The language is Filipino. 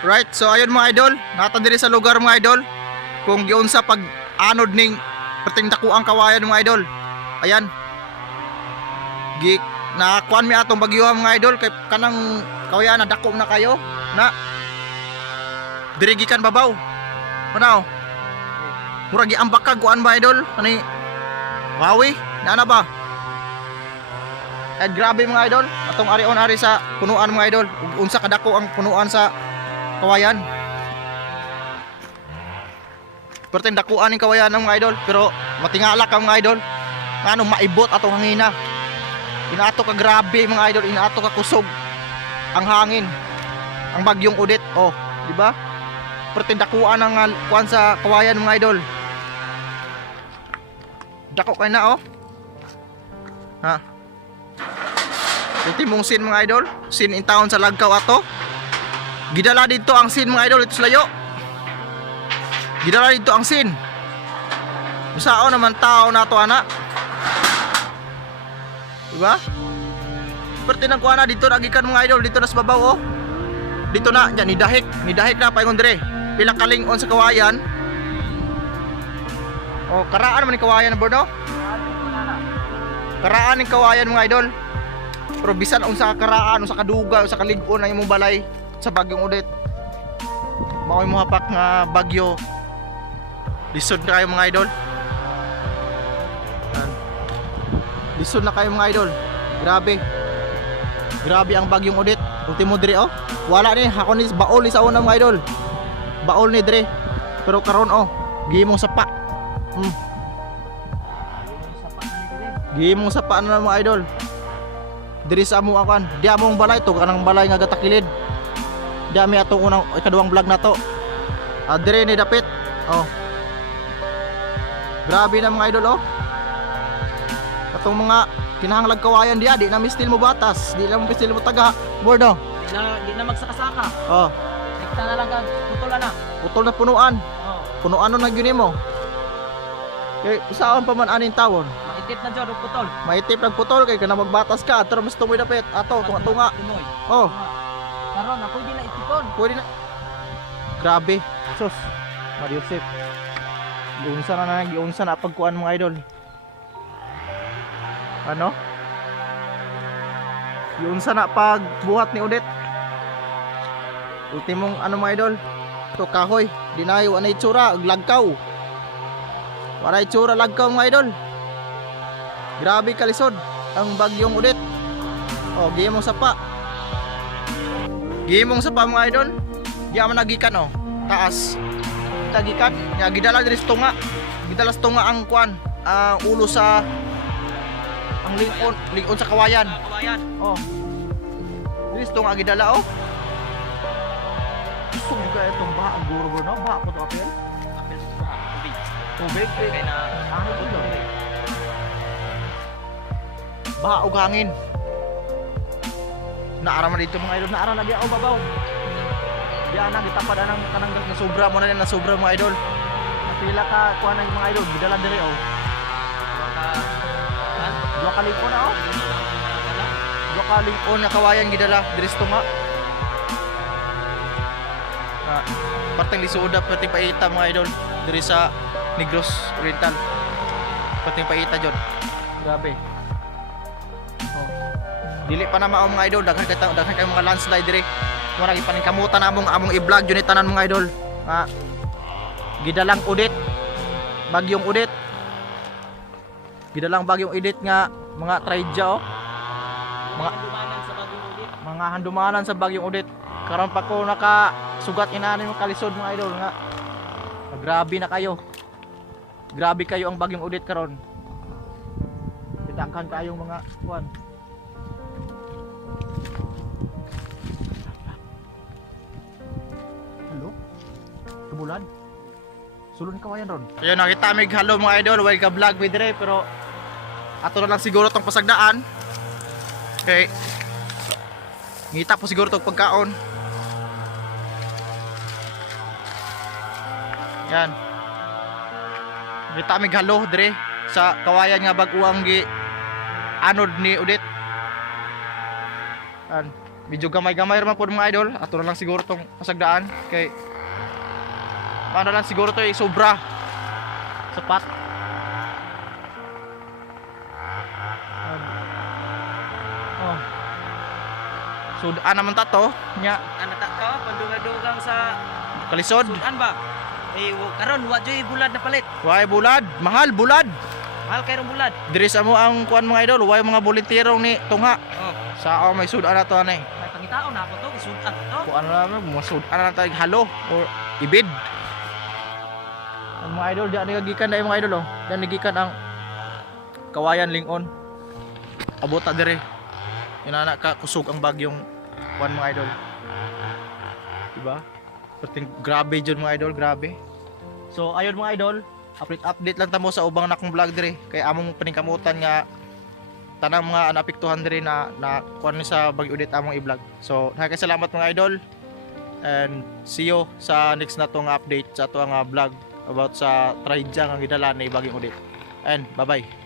Right, so ayun mga idol, nata diri sa lugar mga idol. Kung giunsa pag anod ning perting dakuang kawayan mga idol. Ayan. Gi nakuan mi atong bagyo mga idol kay kanang kawayan na dako na kayo na diri gikan babaw. Ano? Mura gi ambak ka kuan ba idol? Ani wawi, na ba? At grabe mga idol, atong ari-on ari sa punuan mga idol. Unsa kadako ang punuan sa kawayan. Perting dakuan ning kawayan ng mga idol, pero matingala ka mga idol. Ngano maibot atong hangina. Inato ka grabe mga idol, inato ka kusog ang hangin. Ang bagyong Odette, oh, di ba? Perting dakuan ang kuan sa kawayan mga idol. Dako kay na oh. Ha. Iti mong sin mga idol, sin in town sa Lagkaw ato. Gidala dito ang sin mga idol, ito sa layo. Gidala dito ang sin. Musao naman tao na to ana. Diba? Seperti nang kuana dito nagikan mga idol, dito na sa babaw oh. Dito na, yan, nidahik na paingon dire. Pila kalingon sa kawayan. Oh, karaan naman ni kawayan bro no? Karaan ng kawayan mga idol. Pero bisan unsa karaan, unsa kaduga, unsa kalig-on ang imong balay sa bagyong Odette. Mao'y mo hapak nga bagyo. Lisod na kayo mga idol. Lisod na kayo mga idol. Grabe. Grabe ang bagyong Odette. Ultimo dire oh. Wala ni hakon ni baol ni sa una mga idol. Baol ni dire. Pero karon oh, gihimong sapa. Gihimong sapa na mga idol. Diri sa amo akan, di among balay to, kanang balay nga gatakilid. Di ami atong unang ikaduhang vlog na to. Diri ni dapit. Oh. Grabe na mga idol oh. Katong mga kinahanglag kawayan di na mistil mo batas, di na mo mistil mo taga. Bordo. Di na magsakasaka. Oh. Rekta na lang kag putol na. Putol na punuan. Oh. Punuan na gyud nimo. Kay usaon pa man aning tawon. Maitip na jud og putol. Maitip nag putol kay kana magbatas ka, pero mas tumoy dapit. Ato tunga-tunga. Tumoy. Oh. Karon ako di na itipon. Pwede na. Grabe. Sus. Mariusip. Giunsa na pagkuan mga idol. Ano? Giunsa na pagbuhat ni Odette. Ultimong ano mga idol. To kahoy, dinayo anay tsura og lagkaw. Waray tsura lagkaw mga idol. Grabe kalisod ang bagyong Odette. Oh, gihimong sapa. Gihimong sapa mga idol. Di man nagikan oh. Taas. Tagikan, nya gidala diri sa tunga. Gidala sa tunga ang kuan, ang ulo sa ang lingon sa kawayan. Kawayan. Oh. Diri sa tunga gidala oh. Gusto juga itong baha guro no, baha ko to apel. Apel sa tubig. Tubig Kay na ano ito? Baha ug hangin. Naara man dito mga idol, naara lagi oh babaw. Diyan na gitapad anang kanang na sobra mo na sobra mga idol. Napila ka kuan ng mga idol, gidala diri oh. Dua ka liko na oh. Dua ka liko na kawayan gidala diri sa tunga. Parteng lisuda perting paita mga idol diri sa Negros Oriental. Perting paita jud. Grabe. Oh. Dili pa na mao mga idol, daghan kay mga landslide diri. Mura gipaningkamutan among i-vlog yun tanan mga idol. Gidalang Odette. Bagyong Odette. Gidalang bagyong Odette nga mga traidya oh. handumanan sa bagyong Odette. Mga handumanan sa bagyong Odette. Karon pa ko nakasugat inani mo kalisod mga idol nga. Grabe na kayo. Grabe kayo ang bagyong Odette karon. Pitakan kayong mga kuan. Bulan. Sulod kawayan ron. Ayun nakita mig hello mga idol, well ka vlog with dire pero ato na lang siguro tong pasagdaan. Okay. Ngita po siguro tong pagkaon. Yan. Kita mig hello dire sa kawayan nga bag-uang gi anod ni Odette. Yan. medyo gamay-gamay raman po mga idol. Ato na lang siguro tong pasagdaan kay paano lang siguro to sobra sapat. Oh. So naman tato nya Ano ta ka? Pandugang sa kalisod. sudan ba? Karon wa joy bulad na palit. Way bulad, mahal bulad. Mahal kay rong bulad. Diri sa mo ang kuan mga idol, way mga volunteerong ni tungha. Oh. Sa may sudan na to anay. May pangitaon na ako to, isudan to. Kuan na naman, mga sudan na tayo halo or ibid. Ang mga idol, diyan nagigikan na mga idol oh. Diyan nagigikan ang Kawayan Lingon. Abot ta dire. Inana ka kusog ang bagyong kuan mga idol. Diba? Perting grabe jud mga idol, grabe. So ayun mga idol, update lang tamo sa ubang nakong vlog dire kay among paningkamutan nga tanang mga naapektuhan dire na kuan ni sa bagyo ulit among i-vlog. So salamat mga idol and see you sa next na tong update sa ato nga vlog about sa trahedya nga gidala ni Bagyong Odette. And bye bye.